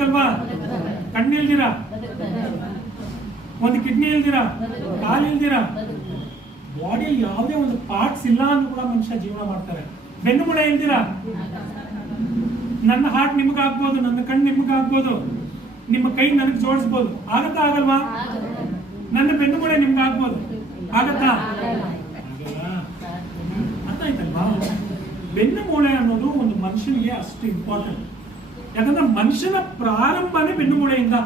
ಬದುಕಬೇಕಲ್ವಾ? ಕಣ್ಣು ಇಲ್ದಿರಾ, ಒಂದು ಕಿಡ್ನಿ ಇಲ್ದಿರಾ, ಕಾಲು ಇಲ್ದಿರಾ, ಬಾಡಿಯಲ್ಲಿ ಯಾವುದೇ ಒಂದು ಪಾರ್ಟ್ಸ್ ಇಲ್ಲ ಅಂದ್ರೂ ಕೂಡ ಮನುಷ್ಯ ಜೀವನ ಮಾಡ್ತಾರೆ. ಬೆನ್ನು ಮೂಳೆ ಇಲ್ದಿರಾ, ನನ್ನ ಹಾರ್ಟ್ ನಿಮ್ಗಾಗ್ಬೋದು, ನನ್ನ ಕಣ್ಣು ನಿಮ್ಗಾಗ್ಬೋದು, ನಿಮ್ಮ ಕೈ ನನಗೆ ಜೋಡಿಸ್ಬೋದು, ಆಗತ್ತಾ ಆಗಲ್ವಾ? ನನ್ನ ಬೆನ್ನು ಮೂಳೆ ನಿಮ್ಗೆ ಆಗ್ಬೋದು, ಆಗತ್ತಾ? ಅರ್ಥ ಆಯ್ತಲ್ವಾ? ಬೆನ್ನು ಮೂಳೆ ಅನ್ನೋದು ಒಂದು ಮನುಷ್ಯನಿಗೆ ಅಷ್ಟು ಇಂಪಾರ್ಟೆಂಟ್. ಯಾಕಂದ್ರೆ ಮನುಷ್ಯನ ಪ್ರಾರಂಭನೇ ಬೆನ್ನು ಮೂಳೆಯಿಂದ.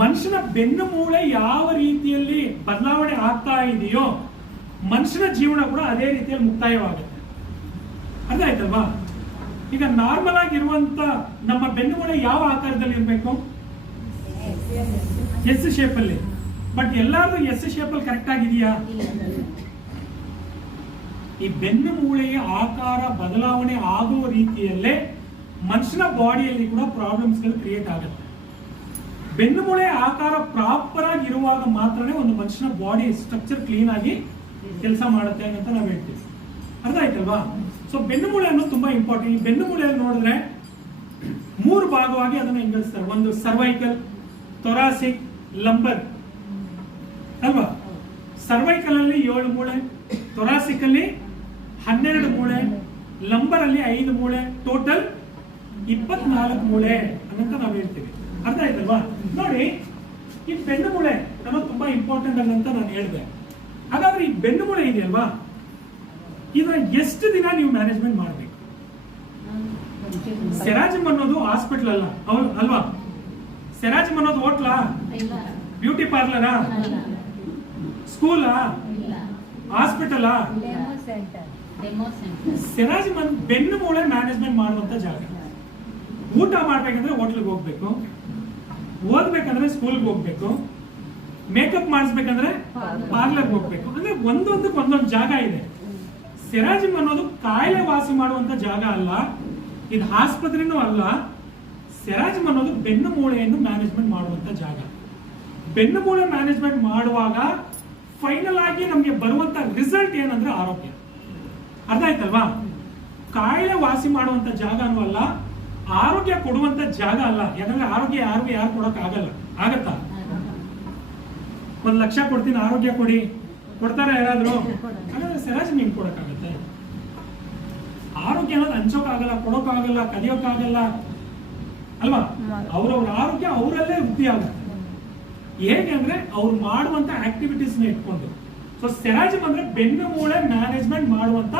ಮನುಷ್ಯನ ಬೆನ್ನು ಮೂಳೆ ಯಾವ ರೀತಿಯಲ್ಲಿ ಬದಲಾವಣೆ ಆಗ್ತಾ ಇದೆಯೋ ಮನುಷ್ಯನ ಜೀವನ ಕೂಡ ಅದೇ ರೀತಿಯಲ್ಲಿ ಮುಕ್ತಾಯವಾಗುತ್ತೆ. ಅರ್ಥ ಆಯ್ತಲ್ವಾ? ಈಗ ನಾರ್ಮಲ್ ಆಗಿರುವಂತ ನಮ್ಮ ಬೆನ್ನು ಮೂಳೆ ಯಾವ ಆಕಾರದಲ್ಲಿ ಇರಬೇಕು? ಎಸ್ ಶೇಪ್ ಅಲ್ಲಿ. ಬಟ್ ಎಲ್ಲಾದ್ರೂ ಎಸ್ ಶೇಪ್ ಅಲ್ಲಿ ಕರೆಕ್ಟ್ ಆಗಿದೆಯಾ? ಈ ಬೆನ್ನು ಮೂಳೆಯ ಆಕಾರ ಬದಲಾವಣೆ ಆಗುವ ರೀತಿಯಲ್ಲೇ ಮನುಷ್ಯನ ಬಾಡಿಯಲ್ಲಿ ಕೂಡ ಪ್ರಾಬ್ಲಮ್ಸ್ ಗಳು ಕ್ರಿಯೇಟ್ ಆಗುತ್ತೆ. ಬೆನ್ನು ಮೂಳೆ ಆಕಾರ ಪ್ರಾಪರ್ ಆಗಿ ಇರುವಾಗ ಮಾತ್ರನೇ ಒಂದು ಮನುಷ್ಯನ ಬಾಡಿ ಸ್ಟ್ರಕ್ಚರ್ ಕ್ಲೀನ್ ಆಗಿ ಕೆಲಸ ಮಾಡುತ್ತೆ ಅಂತ ನಾವು ಹೇಳ್ತೀವಿ. ಅರ್ಥ ಆಯ್ತಲ್ವಾ? ಸೊ ಬೆನ್ನು ಮೂಳೆ ಅನ್ನೋದು ತುಂಬಾ ಇಂಪಾರ್ಟೆಂಟ್. ಈ ಬೆನ್ನು ಮೂಳೆಯಲ್ಲಿ ನೋಡಿದ್ರೆ 3 ಭಾಗವಾಗಿ ಅದನ್ನ ವಿಂಗಡಿಸ್ತಾರೆ. ಒಂದು ಸರ್ವೈಕಲ್, ಥೊರಾಸಿಕ್, ಲಂಬರ್ ಅಲ್ವಾ? ಸರ್ವೈಕಲ್ ಅಲ್ಲಿ 7 ಮೂಳೆ, ಥೊರಾಸಿಕ್ ಅಲ್ಲಿ 12 ಮೂಳೆ, ಲಂಬರ್ ಅಲ್ಲಿ 5 ಮೂಳೆ, ಟೋಟಲ್ 24 ಮೂಳೆ ಅಂತ ನಾವು ಹೇಳ್ತೀವಿ. ಅರ್ಥ ಆಯ್ತಲ್ವಾ? ನೋಡಿ, ಈ ಬೆನ್ನು ಮೂಳೆ ಅನ್ನೋದು ತುಂಬಾ ಇಂಪಾರ್ಟೆಂಟ್ ಅಂತ ನಾನು ಹೇಳಿದೆ. ಹಾಗಾದ್ರೆ ಈ ಬೆನ್ನು ಮೂಳೆ ಇದೆಯಲ್ವಾ, ಇದರ ಎಷ್ಟು ದಿನ ನೀವು ಮ್ಯಾನೇಜ್ಮೆಂಟ್ ಮಾಡಬೇಕು? ಸೆರಾಜಿಮ್ ಅನ್ನೋದು ಹಾಸ್ಪಿಟಲ್ ಅಲ್ಲ, ಅಲ್ವಾ? ಸೆರಾಜಿಮ್ ಅನ್ನೋದು ಹೋಟ್ಲಾ, ಬ್ಯೂಟಿ ಪಾರ್ಲರಾ, ಸ್ಕೂಲಾ, ಹಾಸ್ಪಿಟಲಾ? ಸೆರಾಜಿಮ್ ಬೆನ್ನು ಮೂಳೆ ಮ್ಯಾನೇಜ್ಮೆಂಟ್ ಮಾಡುವಂತ ಜಾಗ. ಊಟ ಮಾಡ್ಬೇಕಂದ್ರೆ ಹೋಟ್ಲಿಗೆ ಹೋಗ್ಬೇಕು, ಓದ್ಬೇಕಂದ್ರೆ ಸ್ಕೂಲ್ಗೆ ಹೋಗ್ಬೇಕು, ಮೇಕಪ್ ಮಾಡಿಸ್ಬೇಕಂದ್ರೆ ಪಾರ್ಲರ್ಗೆ ಹೋಗ್ಬೇಕು. ಅಂದ್ರೆ ಒಂದೊಂದಕ್ಕೆ ಒಂದೊಂದು ಜಾಗ ಇದೆ. ಸೆರಾಜಿಮ್ ಅನ್ನೋದು ಕಾಯಿಲೆ ವಾಸಿ ಮಾಡುವಂತ ಜಾಗ ಅಲ್ಲ, ಇದು ಆಸ್ಪತ್ರೆನೂ ಅಲ್ಲ. ಸೆರಾಜಿಮ್ ಅನ್ನೋದು ಬೆನ್ನು ಮೂಳೆಯನ್ನು ಮ್ಯಾನೇಜ್ಮೆಂಟ್ ಮಾಡುವಂತ ಜಾಗ. ಬೆನ್ನು ಮೂಳೆ ಮ್ಯಾನೇಜ್ಮೆಂಟ್ ಮಾಡುವಾಗ ಫೈನಲ್ ಆಗಿ ನಮ್ಗೆ ಬರುವಂತ ರಿಸಲ್ಟ್ ಏನಂದ್ರೆ ಆರೋಗ್ಯ. ಅರ್ಥ ಆಯ್ತಲ್ವಾ? ಕಾಯಿಲೆ ವಾಸಿ ಮಾಡುವಂತ ಜಾಗನೂ ಅಲ್ಲ, ಆರೋಗ್ಯ ಕೊಡುವಂತ ಜಾಗ ಅಲ್ಲ. ಯಾಕಂದ್ರೆ ಆರೋಗ್ಯ ಯಾರು ಕೊಡಕ್ ಆಗಲ್ಲ. ಆಗತ್ತಾ? 1 ಲಕ್ಷ ಕೊಡ್ತೀನಿ ಆರೋಗ್ಯ ಕೊಡಿ, ಕೊಡ್ತಾರ ಯಾರಾದ್ರೂ? ಹಾಗಾದ್ರೆ ಸೆರಾಜಿಮ್ ನಿಮ್ಗೆ ಕೊಡಕ್ಕಾಗತ್ತೆ? ಆರೋಗ್ಯ ಅನ್ನೋದು ಹಂಚೋಕ್ಕಾಗಲ್ಲ, ಕೊಡೋಕ್ಕಾಗಲ್ಲ, ಕದಿಯೋಕ್ಕಾಗಲ್ಲ ಅಲ್ವಾ? ಅವ್ರವ್ರ ಆರೋಗ್ಯ ಅವರಲ್ಲೇ ವೃದ್ಧಿ ಆಗುತ್ತೆ. ಹೇಗೆ ಅಂದ್ರೆ ಅವ್ರು ಮಾಡುವಂತ ಆಕ್ಟಿವಿಟೀಸ್ ನ ಇಟ್ಕೊಂಡು. ಸೊ ಸೆರಾಜಿಮ್ ಅಂದ್ರೆ ಬೆನ್ನು ಮೂಳೆ ಮ್ಯಾನೇಜ್ಮೆಂಟ್ ಮಾಡುವಂತ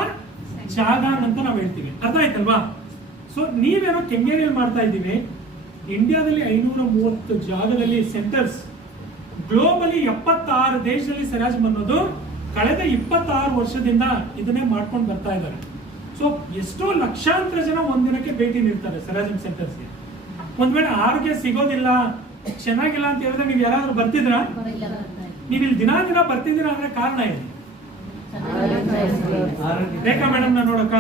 ಜಾಗ ಅಂತ ನಾವು ಹೇಳ್ತೀವಿ. ಅರ್ಥ ಆಯ್ತಲ್ವಾ? ಸೊ ನೀವೇನೋ ಕೆಂಗೇರಿಯಲ್ಲಿ ಮಾಡ್ತಾ ಇದ್ದೀವಿ, ಇಂಡಿಯಾದಲ್ಲಿ 530 ಜಾಗದಲ್ಲಿ ಸೆಂಟರ್ಸ್, ಗ್ಲೋಬಲಿ 76 ದೇಶದಲ್ಲಿ ಸೆರಾಜಿಮ್ ಅನ್ನೋದು ಕಳೆದ 26 ವರ್ಷದಿಂದ ಇದನ್ನೇ ಮಾಡ್ಕೊಂಡು ಬರ್ತಾ ಇದ್ದಾರೆ. ಸೊ ಎಷ್ಟೋ ಲಕ್ಷಾಂತರ ಜನ ಒಂದಿನಕ್ಕೆ ಭೇಟಿ ನೀಡ್ತಾರೆ ಸೆರಾಜಿಮ್ ಸೆಂಟರ್ಸ್ಗೆ. ಒಂದ್ ವೇಳೆ ಆರೋಗ್ಯ ಸಿಗೋದಿಲ್ಲ, ಚೆನ್ನಾಗಿಲ್ಲ ಅಂತ ಹೇಳಿದ್ರೆ ನೀವು ಯಾರಾದ್ರೂ ಬರ್ತಿದ್ರಾ? ನೀವು ಇಲ್ಲಿ ದಿನ ಬರ್ತಿದ್ದೀರಾ ಅಂದ್ರೆ ಕಾರಣ ಏನು? ಬೇಕಾ ಮೇಡಮ್ ನೋಡಕ್ಕ?